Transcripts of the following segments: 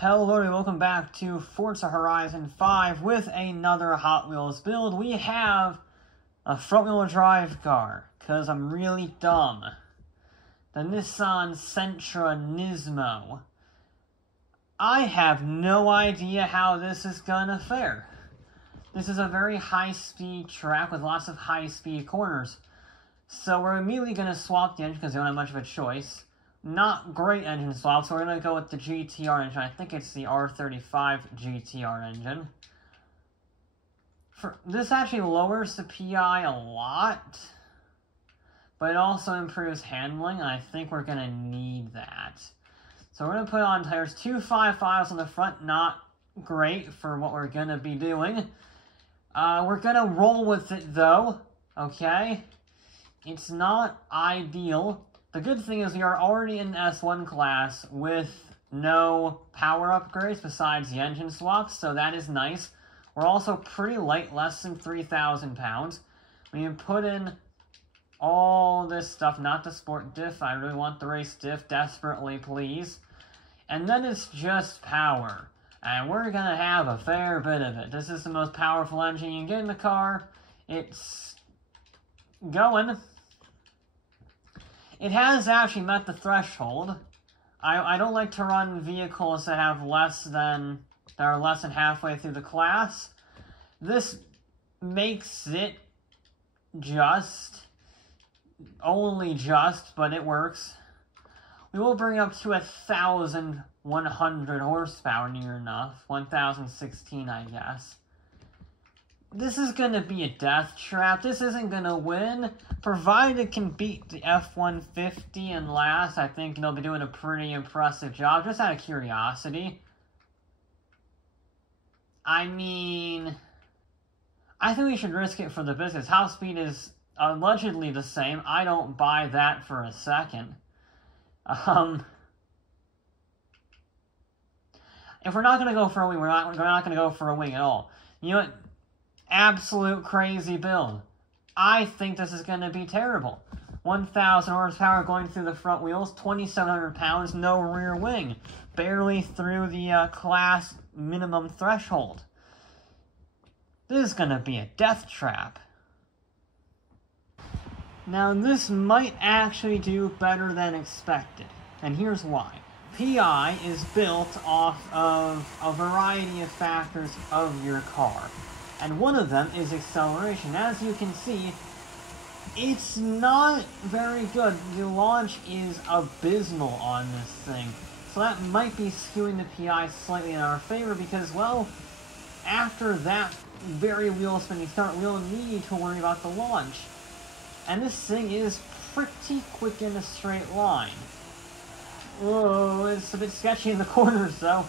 Hello and welcome back to Forza Horizon 5 with another Hot Wheels build. We have a front-wheel drive car, because I'm really dumb. The Nissan Sentra NISMO. I have no idea how this is gonna fare. This is a very high-speed track with lots of high-speed corners. So we're immediately gonna swap the engine because we don't have much of a choice. Not great engine swap, so we're going to go with the GTR engine. I think it's the R35 GTR engine. This actually lowers the PI a lot, but it also improves handling, and I think we're going to need that. So we're going to put on tires 255s on the front, not great for what we're going to be doing. We're going to roll with it, though, okay? It's not ideal. The good thing is we are already in S1 class with no power upgrades besides the engine swaps, so that is nice. We're also pretty light, less than 3,000 pounds. We can put in all this stuff, not the sport diff. I really want the race diff, desperately, please. And then it's just power. And we're going to have a fair bit of it. This is the most powerful engine you can get in the car. It's going. It has actually met the threshold. I don't like to run vehicles that have that are less than halfway through the class. This makes it only just, but it works. We will bring up to 1,100 horsepower near enough. 1,016, I guess. This is going to be a death trap. This isn't going to win. Provided it can beat the F-150 and last, I think they'll be doing a pretty impressive job, just out of curiosity. I mean, I think we should risk it for the business. House speed is allegedly the same. I don't buy that for a second. If we're not going to go for a wing, we're not going to go for a wing at all. You know what? Absolute crazy build. I think this is going to be terrible. 1,000 horsepower going through the front wheels, 2,700 pounds, no rear wing. Barely through the class minimum threshold. This is going to be a death trap. Now, this might actually do better than expected. And here's why. PI is built off of a variety of factors of your car. And one of them is acceleration. As you can see, it's not very good. The launch is abysmal on this thing. So that might be skewing the PI slightly in our favor because, well, after that very wheel spinning start, we'll need to worry about the launch. And this thing is pretty quick in a straight line. Oh, it's a bit sketchy in the corners, though.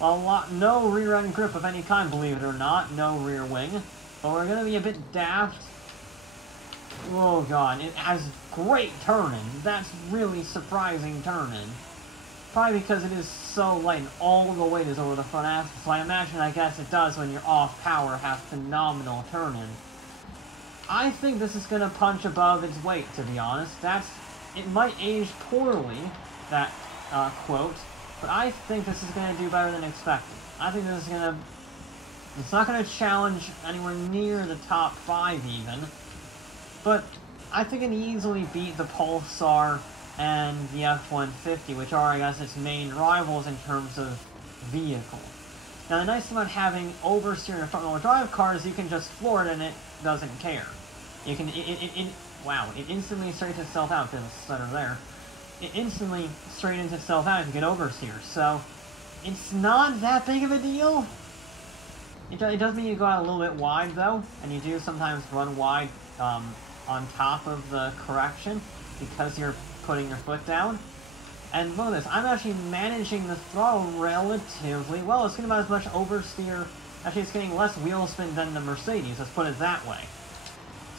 No rear-end grip of any kind, believe it or not. No rear wing. But we're going to be a bit daft. Oh, God. It has great turning. That's really surprising turning. Probably because it is so light and all the weight is over the front axle. So I guess it does when you're off power have phenomenal turning. I think this is going to punch above its weight, to be honest. It might age poorly, that quote. But I think this is going to do better than expected. I think this is it's not going to challenge anywhere near the top 5 even. But I think it can easily beat the Pulsar and the F-150, which are, I guess, its main rivals in terms of vehicle. Now, the nice thing about having oversteer in a front-wheel drive car is you can just floor it and it doesn't care. Wow, it instantly straightens itself out. There's a stutter there. It instantly straightens itself out if you get oversteer, so it's not that big of a deal. It does mean you go out a little bit wide, though, and you do sometimes run wide on top of the correction because you're putting your foot down. And look at this, I'm actually managing the throttle relatively well. It's getting about as much oversteer, actually it's getting less wheel spin than the Mercedes, let's put it that way.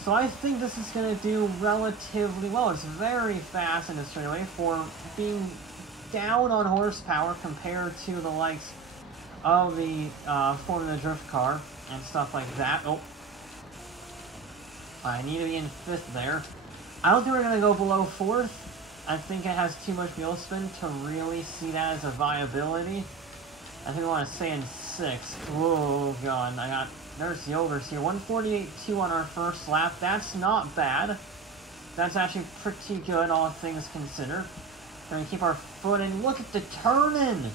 So I think this is going to do relatively well. It's very fast in the straightaway for being down on horsepower compared to the likes of the Formula Drift car and stuff like that. Oh, I need to be in 5th there. I don't think we're going to go below 4th. I think it has too much wheel spin to really see that as a viability. I think I want to stay in 6th. Oh god, there's the oversteer. 148.2 on our first lap. That's not bad. That's actually pretty good, all things considered. We're going to keep our foot in. Look at the turn-in!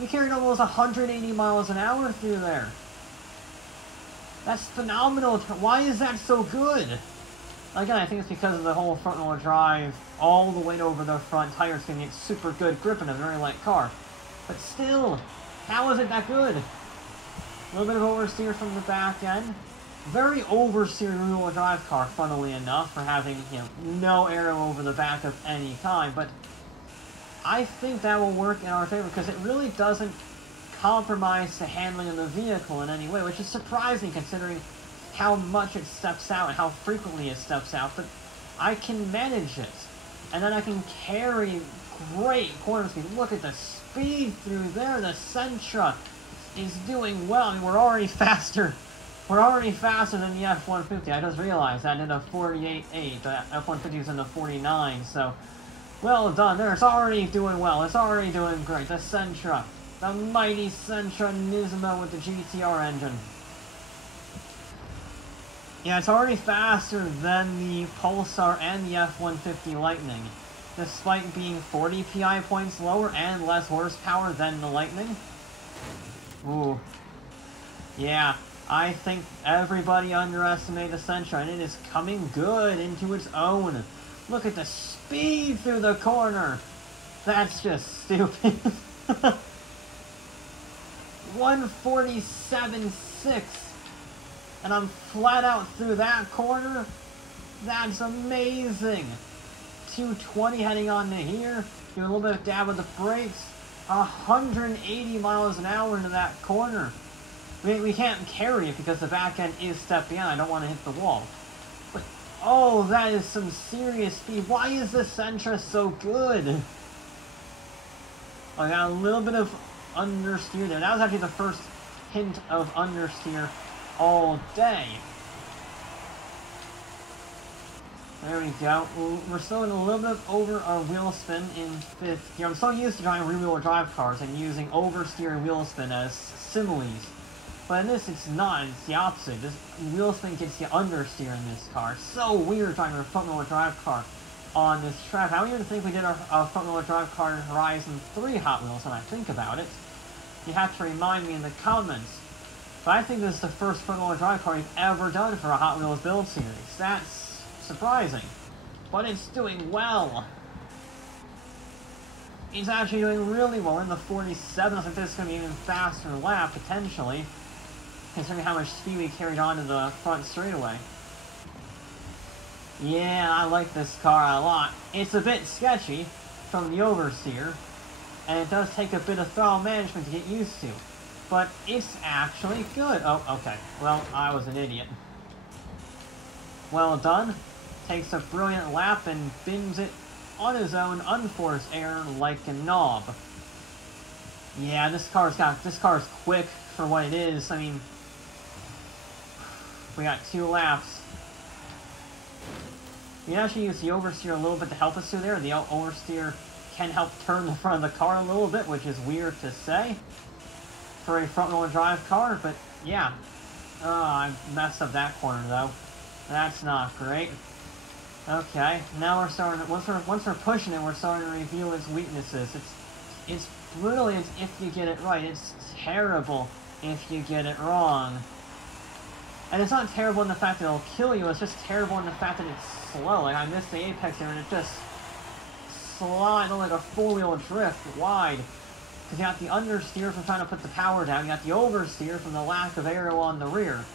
We carried almost 180 miles an hour through there. That's phenomenal. Why is that so good? Again, I think it's because of the whole front-wheel drive all the way over the front tires, giving it super good grip in a very light car. But still, how is it that good? A little bit of oversteer from the back end. Very oversteer rear-wheel drive car, funnily enough, for having, no aero over the back of any kind. But I think that will work in our favor because it really doesn't compromise the handling of the vehicle in any way, which is surprising considering how much it steps out and how frequently it steps out. But I can manage it, and then I can carry great corner speed. Look at the speed through there. The Sentra is doing well. I mean, we're already faster. We're already faster than the F-150. I just realized I did a 48.8. The F-150 is in the 49, so well done there. It's already doing well. It's already doing great. The Sentra. The mighty Sentra NISMO with the GTR engine. Yeah, it's already faster than the Pulsar and the F-150 Lightning, despite being 40 PI points lower and less horsepower than the Lightning. Ooh. Yeah, I think everybody underestimated the Sentra, and it is coming good into its own. Look at the speed through the corner. That's just stupid. 147.6. And I'm flat out through that corner. That's amazing. 220 heading on to here. Do a little bit of dab with the brakes. 180 miles an hour into that corner. We can't carry it because the back end is stepping out. I don't want to hit the wall. But, oh, that is some serious speed. Why is the Sentra so good? I got a little bit of understeer there. That was actually the first hint of understeer all day. There we go. We're still in a little bit over our wheel spin in 5th gear. I'm so used to driving rear-wheel drive cars and using oversteer and wheel spin as similes. But in this, it's not. It's the opposite. This wheel spin gets you understeer in this car. So weird driving a front-wheel drive car on this track. I don't even think we did our front-wheel drive car in Horizon 3 Hot Wheels when I think about it. You have to remind me in the comments. But I think this is the first front-wheel drive car we've ever done for a Hot Wheels build series. That's surprising. But it's doing well. It's actually doing really well in the 47. I think this is going to be an even faster lap, potentially, considering how much speed we carried onto the front straightaway. Yeah, I like this car a lot. It's a bit sketchy from the oversteer, and it does take a bit of throttle management to get used to. But it's actually good. Oh, okay. Well, I was an idiot. Well done. Takes a brilliant lap and bins it on his own unforced air like a knob. Yeah, this car's quick for what it is. I mean, we got 2 laps. We can actually use the oversteer a little bit to help us through there. The oversteer can help turn the front of the car a little bit, which is weird to say for a front-wheel drive car, but yeah. Oh, I messed up that corner though. That's not great. Okay, now we're starting. Once we're pushing it, we're starting to reveal its weaknesses. It's brilliant if you get it right. It's terrible if you get it wrong. And it's not terrible in the fact that it'll kill you. It's just terrible in the fact that it's slow. Like I missed the apex there, and it just slides like a 4-wheel drift wide. Because you got the understeer from trying to put the power down. You got the oversteer from the lack of aero on the rear.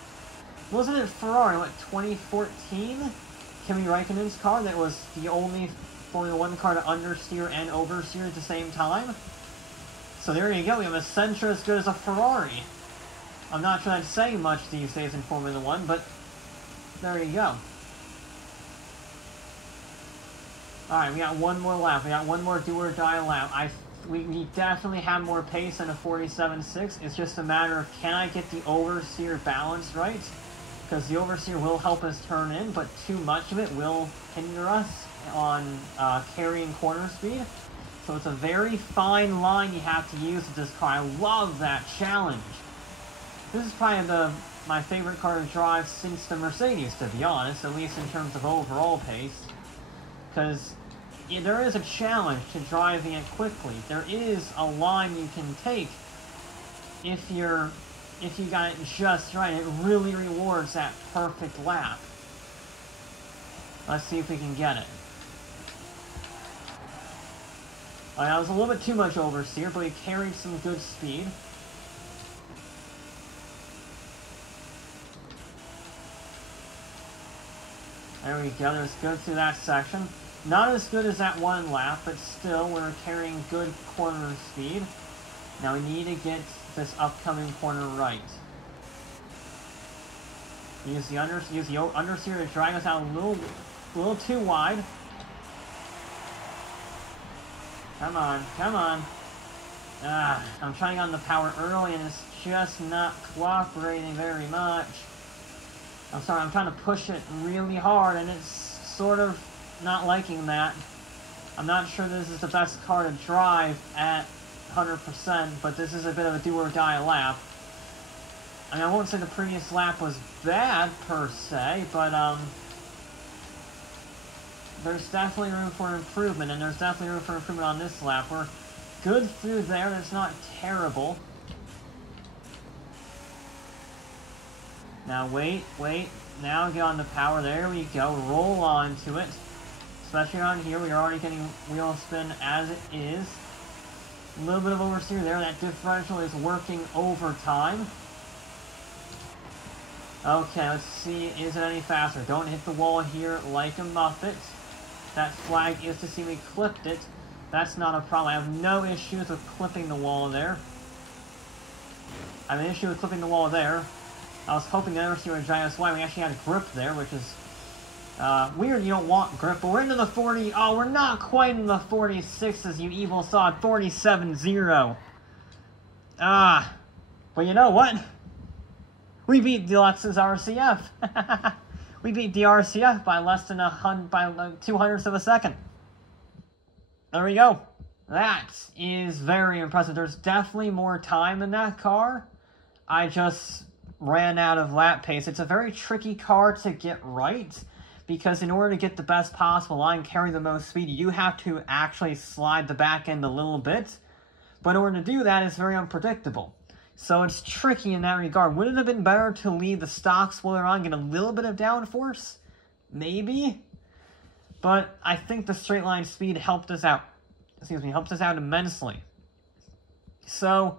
Wasn't it Ferrari, what, 2014? Kimi Raikkonen's car that was the only Formula 1 car to understeer and oversteer at the same time? So there you go, we have a Sentra as good as a Ferrari. I'm not sure that's saying much these days in Formula 1, but there you go. Alright, we got one more lap. We got one more do-or-die lap. We definitely have more pace than a 47.6. It's just a matter of, can I get the oversteer balance right? Because the oversteer will help us turn in, but too much of it will hinder us on carrying corner speed. So it's a very fine line you have to use with this car. I love that challenge. This is probably my favorite car to drive since the Mercedes, to be honest, at least in terms of overall pace. Because there is a challenge to driving it quickly. There is a line you can take if you got it just right. It really rewards that perfect lap. Let's see if we can get it. That was a little bit too much oversteer, but we carried some good speed. There we go, there's good through that section. Not as good as that one lap, but still, we're carrying good corner speed. Now we need to get this upcoming corner right. Use the understeer to drag us out a little too wide. Come on, come on. I'm trying on the power early and it's just not cooperating very much. I'm sorry, I'm trying to push it really hard and it's sort of not liking that. I'm not sure this is the best car to drive at 100%, but this is a bit of a do-or-die lap. I mean, I won't say the previous lap was bad, per se, but, there's definitely room for improvement, and there's definitely room for improvement on this lap. We're good through there, that's not terrible. Now, wait, now get on the power, there we go, roll onto it. Especially on here, we are already getting wheel spin as it is. A little bit of oversteer there, that differential is working overtime. Okay, let's see, is it any faster? Don't hit the wall here like a Muppet. That flag is to see we clipped it. That's not a problem. I have no issues with clipping the wall there. I have an issue with clipping the wall there. I was hoping the understeer would drive us wide. We actually had grip there, which is weird. You don't want grip, but we're into the 40. Oh, we're not quite in the 46s, you evil sod. 47-0. But you know what? We beat Deluxe's RCF. We beat the RCF by less than 200ths of a second. There we go. That is very impressive. There's definitely more time in that car. I just ran out of lap pace. It's a very tricky car to get right, because in order to get the best possible line, carry the most speed, you have to actually slide the back end a little bit. But in order to do that, it's very unpredictable. So it's tricky in that regard. Would it have been better to leave the stock spoiler on, get a little bit of downforce? Maybe. But I think the straight line speed helped us out. Helped us out immensely. So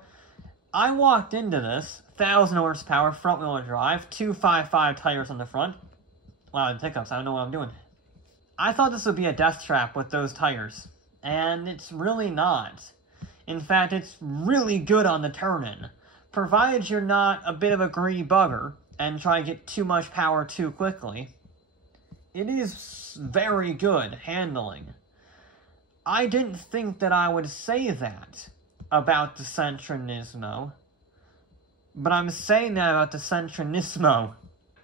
I walked into this, 1,000 horsepower, front wheel drive, 255 tires on the front. Wow, the hiccups, I don't know what I'm doing. I thought this would be a death trap with those tires. And it's really not. In fact, it's really good on the turn-in. Provided you're not a bit of a greedy bugger and try to get too much power too quickly, it is very good handling. I didn't think that I would say that about the Sentra NISMO, but I'm saying that about the Sentra NISMO.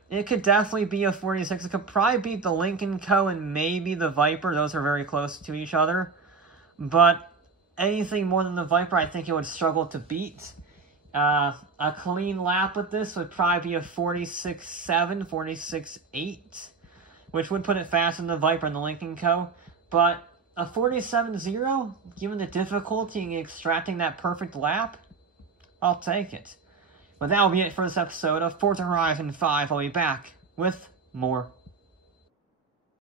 It could definitely be a 46. It could probably beat the Lincoln Co. and maybe the Viper. Those are very close to each other. But anything more than the Viper, I think it would struggle to beat. A clean lap with this would probably be a 46.7, 46.8, which would put it faster than the Viper and the Lincoln Co. But a 47.0, given the difficulty in extracting that perfect lap, I'll take it. But that will be it for this episode of Forza Horizon 5. I'll be back with more